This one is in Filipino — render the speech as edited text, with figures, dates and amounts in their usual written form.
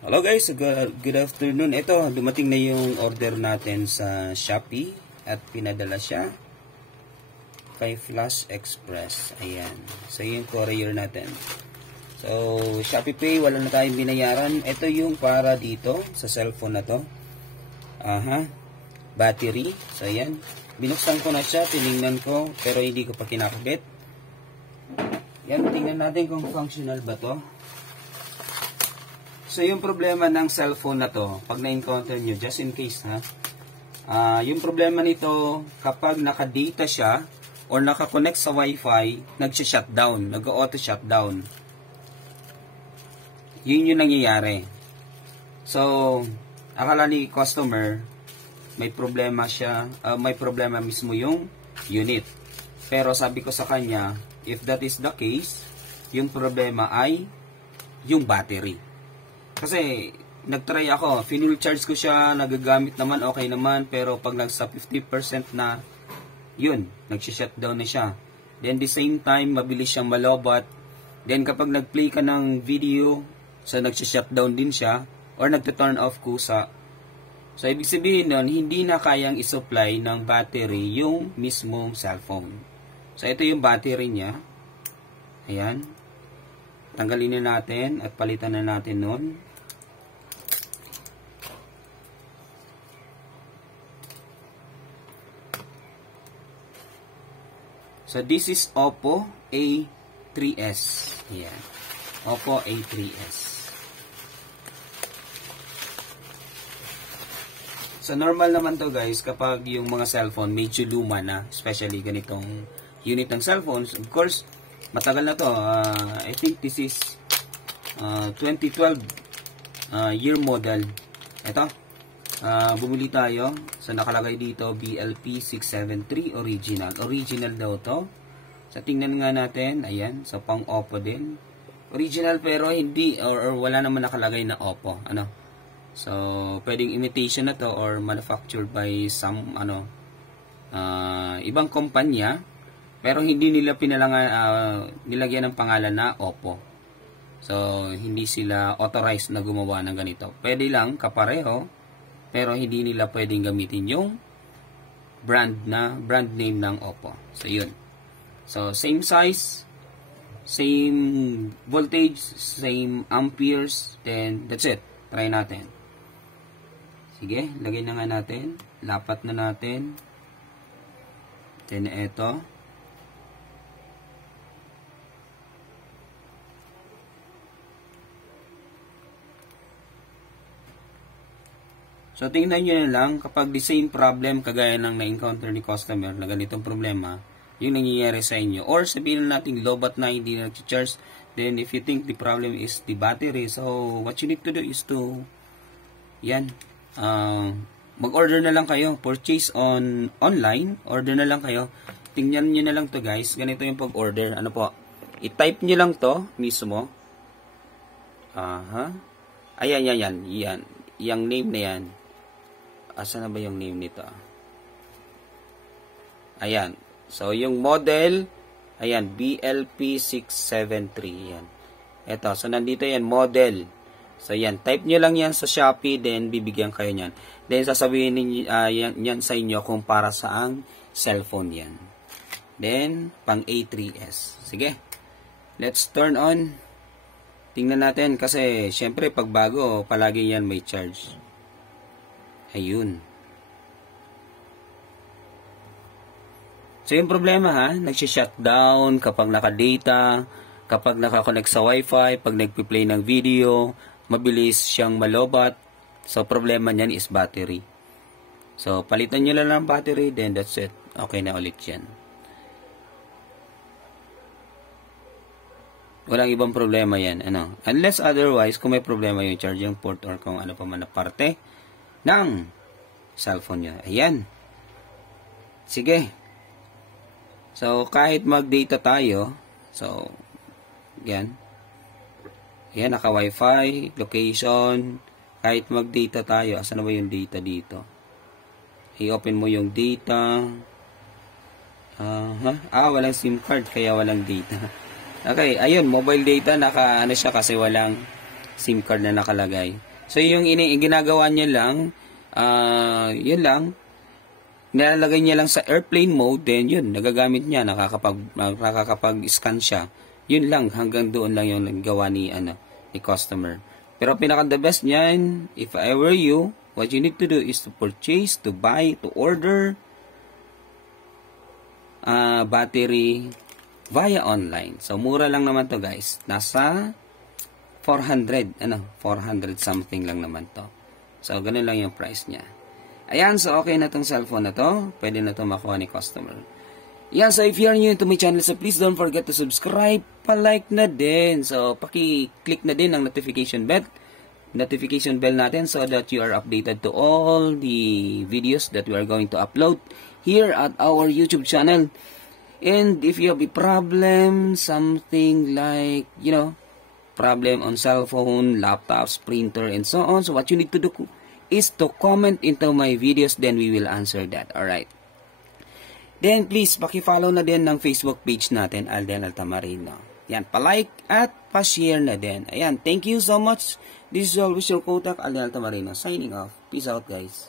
Hello guys, good afternoon. Ito, dumating na yung order natin sa Shopee at pinadala siya kay Flash Express. Ayan. So, yung courier natin. So, Shopee Pay, wala na tayong binayaran. Ito yung para dito sa cellphone na to. Battery. So, ayan. Binuksan ko na siya, tinignan ko, pero hindi ko pa kinakabit. Yan, tingnan natin kung functional ba to. So, yung problema ng cellphone na to, pag na-encounter nyo, just in case, yung problema nito, kapag naka-data siya, or naka-connect sa Wi-Fi, nag-shutdown, nag-auto-shutdown. Yun yung nangyayari. So, akala ni customer, may problema siya, may problema mismo yung unit. Pero sabi ko sa kanya, if that is the case, yung problema ay yung battery. Kasi, nagtry ako, full charge ko siya, nagagamit naman, okay naman, pero pag nagsa 50% na, yun, nag-shutdown na siya. Then, the same time, mabilis siyang malobat. Then, kapag nag-play ka ng video, so nag-shutdown din siya, or nag-turn off kusa. So, ibig sabihin nun, hindi na kayang isupply ng battery yung mismong cellphone. So, ito yung battery niya. Ayan. Tanggalin na natin at palitan na natin nun. So, this is Oppo A3s. Ayan. Oppo A3s. So, normal naman to guys kapag yung mga cellphone medyo luma na. Especially ganitong unit ng cellphones. Of course, matagal na to. I think this is 2012 year model. Ito. Bumili tayo. So, nakalagay dito, BLP673 original. Original daw to. So, tingnan nga natin. Ayan. So, pang Oppo din. Original pero hindi, or wala naman nakalagay na Oppo. Ano? So, pwedeng imitation na to or manufactured by some, ibang kumpanya. Pero hindi nila nilagyan ng pangalan na Oppo. So, hindi sila authorized na gumawa ng ganito. Pwede lang, kapareho. Pero hindi nila pwedeng gamitin yung brand name ng Oppo. So, yun. So, same size, same voltage, same amperes, then that's it. Try natin. Sige, lagay na nga natin. Lapat na natin. Then, eto. So, tingnan nyo na lang, kapag the same problem, kagaya ng na-encounter ni customer, na ganitong problema, yung nangyayari sa inyo. Or sabihin natin, lobat na, hindi na nag-charge, then if you think the problem is the battery, so what you need to do is to, mag-order na lang kayo, purchase online, order na lang kayo, tingnan nyo na lang to guys, ganito yung pag-order, ano po, i-type nyo lang to, mismo, ayan, yung name na yan. Asa na ba yung name nito? Ayan. So, yung model, ayan, BLP673. Ayan. Ito. So, nandito yan, model. So, yan. Type nyo lang yan sa Shopee, then bibigyan kayo yan. Then, sasabihin ninyo, yan sa inyo kung para saang cellphone yan. Then, pang A3s. Sige. Let's turn on. Tingnan natin kasi, syempre, pag bago, palagi yan may charge. Ayun. So, yung problema nagsi-shutdown kapag naka-data, kapag naka-connect sa Wi-Fi, pag nagpi-play ng video, mabilis siyang malobat. So, problema niyan is battery. So, palitan nyo lang ng battery, then that's it. Okay na ulit yan. Walang ibang problema yan. Unless otherwise, kung may problema yung charging port or kung ano pa man na parte ng cellphone nyo. Ayan. Sige. So, kahit mag-data tayo, so, yan. Yan, naka-Wi-Fi, location, kahit mag-data tayo, asan na ba yung data dito? I-open mo yung data. Walang SIM card, kaya walang data. Okay, ayun, mobile data, naka, siya kasi walang SIM card na nakalagay. So, yung ginagawa niya lang, yun lang, nilalagay niya lang sa airplane mode, then yun, nagagamit niya, nakakapag-scan siya. Yun lang, hanggang doon lang yung gawa ni customer. Pero pinaka the best niyan, if I were you, what you need to do is to purchase, to buy, to order battery via online. So, mura lang naman to guys. Nasa 400 something lang naman to. So, ganun lang yung price niya. Ayan, so okay na tong cellphone na to. Pwede na to makuha ni customer. Ayan, so if you're new to my channel, so please don't forget to subscribe, pa-like na din. So, paki-click na din ang notification bell natin so that you are updated to all the videos that we are going to upload here at our YouTube channel. And if you have a problem, something like, you know, problem on cell phone, laptops, printer, and so on, so what you need to do is to comment into my videos, then we will answer that. Alright. Then, please, paki-follow na din ng Facebook page natin, Alden Altamarino. Yan, pa-like at pa-share na din. Ayan, thank you so much. This is always your Kotak, Alden Altamarino, signing off. Peace out, guys.